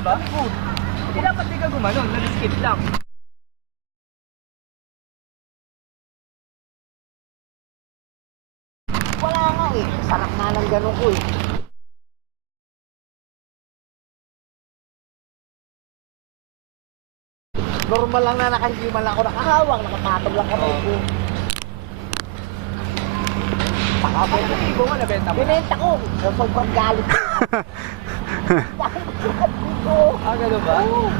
ba? Hindi dapat di ka gumanon, nag-skip lang. Wala nga eh. Sarap na ng ganun ko eh. Normal lang na nakahiman lang ako nakahawang, nakapatog lang kamay ko. Ano yung ibo mo nabenta mo? Binenta ko. Sobrang galit. Ah, gano'n ba? Oo.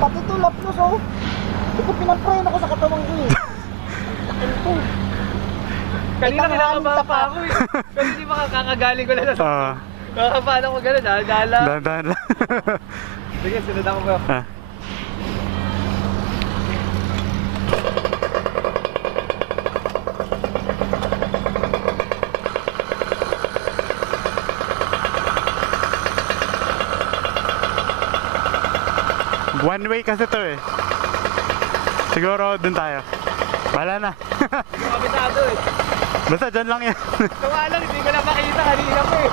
Pati ito lapnos oh. Ito pinamprayan ako sa katawan ko eh. Sakin ko. Kanina kinakabahan pa ako eh. Kasi di makakagaling ko lang na sa... Nakakabahan ako gano'n, dala. Dahan-dahan lang. Sige, sunod ako ba? 1 way kasi to eh. Siguro dun tayo. Wala na. Kabisado eh. Basta dyan lang yan. Tuwa lang, hindi ko na makita kanina po eh.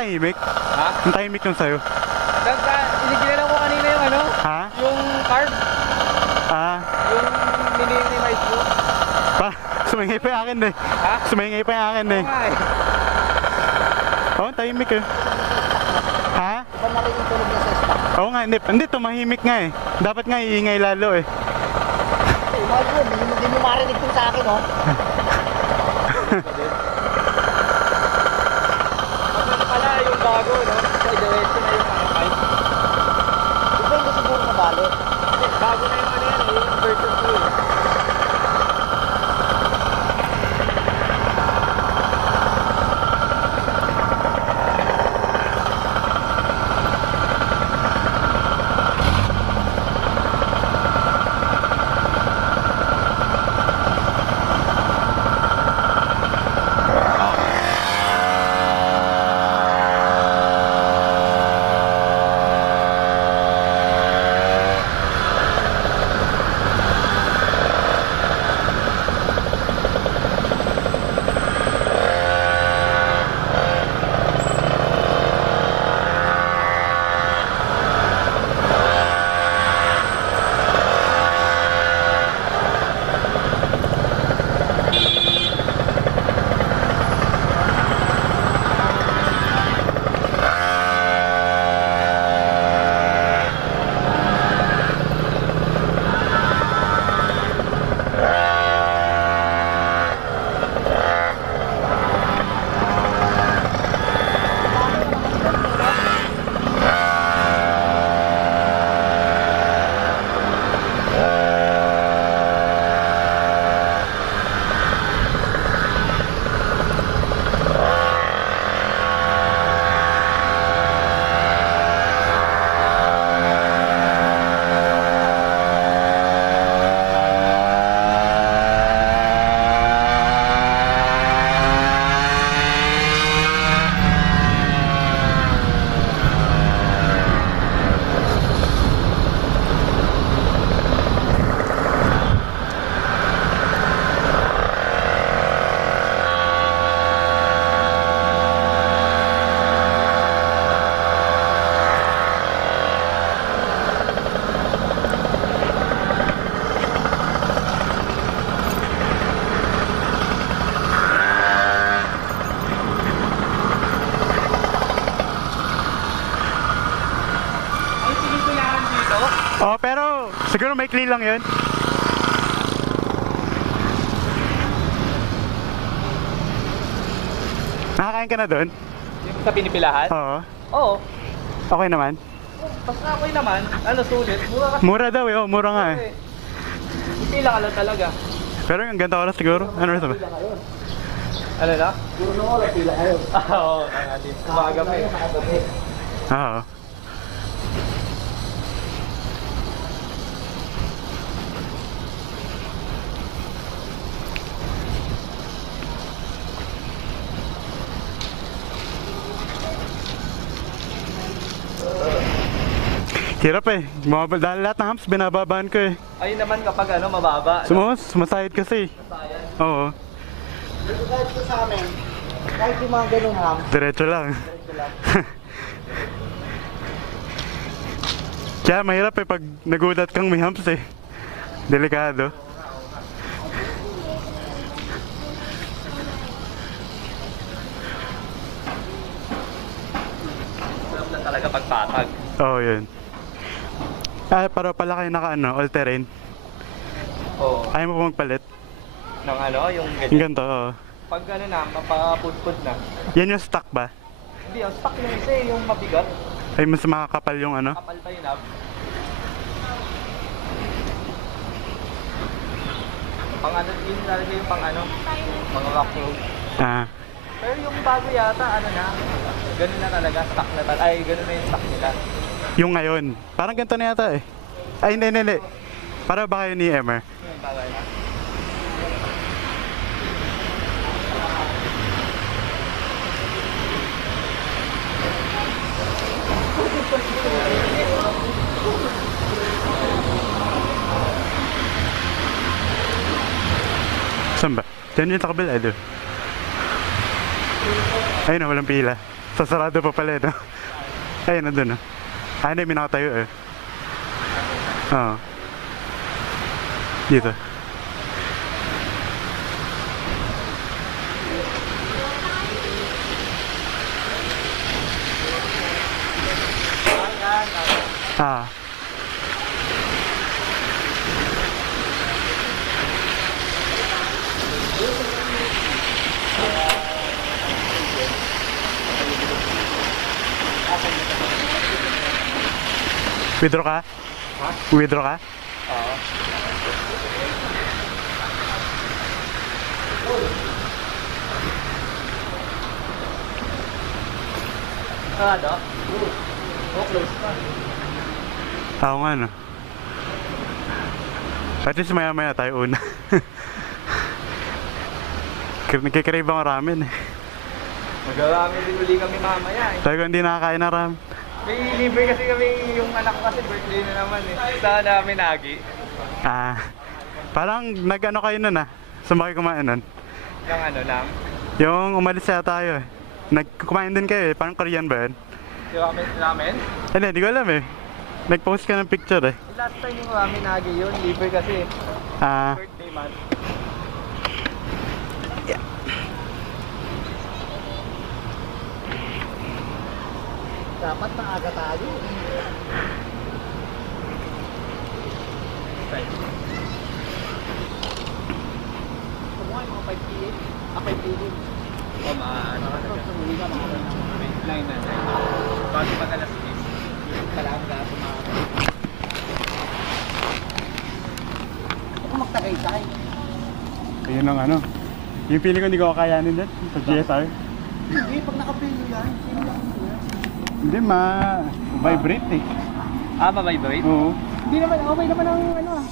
Tahimik? Ha? Ang tahimik yung sa'yo? Inigilan ko kanina yung ano? Ha? Yung card? Ah? Yung minimize ko? Pa, sumingay pa yung akin eh. Ha? Sumingay pa yung akin eh. Oo nga eh. Oo, tahimik eh. Ha? Iba na rin yung tunog na sa stock. Oo nga, hindi tumahimik nga eh. Dapat nga iingay lalo eh. Eh, mahal ko, hindi mo marinig ito sa akin oh. Yung bago, no? So, diretso na yung Alpine. Iba hindi siguro nabali. Bago na yung ano yan, yung version 2 eh. Siguro maikli lang yun. Nakakain ka na doon? Yung sa pinipilahan? Oo. Oo. Okay naman? Basta okay naman. Ano, sulit. Mura kasi. Mura daw eh. Oh, mura nga eh. Pipila ka lang talaga. Pero yung ganda oras siguro. Ano na sabi? Ano na? Puro na oras, pila kayo. Oo. Umaga pa eh. Oo. Hirap eh. Dahil lahat ng humps binababaan ko eh. Ayun naman kapag ano, mababa. Sumasayad kasi. Oo. Dito kahit ito sa amin, kahit yung mga ganun ham, Diretso lang. Kaya mahirap eh pag nagulat kang may humps eh. Delikado. Sarap lang talaga pagpatag. Oo, yun. Para pala kayo naka ano, all terrain. Oo. Ayaw mo pa magpalit? Ng ano, yung Yung ganyan. ganito, oo. Pag ano na, mapapudpud na. Yan yung stock ba? Hindi, ang stock na isa eh, yung mabigat. Ay, mas makakapal yung ano? Kapal pa yun ah. Pang ano, yun talaga yung pang ano, mga rock road. Ah. Pero yung bago yata, ano na, ganun na talaga, stock na talaga. Ay, ganun na yung stock nila. Yung ngayon. Parang ganito na yata eh. Ay, hindi. Para ba kayo ni Emer? Yung bagay na. Saan ba? Diyan yung sa kabila, doon. Ayun na, walang pila. Sasarado pa pala, no? Ayun na doon, no? Ayun na, may nakatayo eh. Oo. Dito. Ah. Withdraw ka? Ha? Withdraw ka? Oo. Ano? Oh, close pa. Oo nga, no? At least maya-maya tayo una. Nagkikrave ang ramen eh. Mag-arami din uli kami mamaya eh. Sabi ko hindi nakakain ng ramen. May libre kasi kami, yung anak ko kasi birthday na naman eh. Saan namin nagi? Ah, parang nag-ano kayo nun ah. Sumakay kumain nun. Yung ano lang. Yung umalis yata tayo eh. Nagkumain din kayo eh. Parang Korean ba yun? Yung ramen? Hindi ko alam eh. Nag-post ka ng picture eh. Last time yung ramen nagi yun, libre kasi. Ah, Birthday month. dapat maaga tayo. Kumuha yung mga 5 p.m. 5 p.m. O maano ka na. Sumuwi ka mga Wait line na. Bago pa alas 10. talaga sumaga. Ako magtagay-tay. yun ang ano. Yung feeling ko hindi ko kakayanin dyan sa GSR. Hindi, pag nakapilo yan, sino lang mo yan? Hindi, ma-vibrate eh. Ah, ma-vibrate? Oo. Hindi naman, okay naman ang ano ah.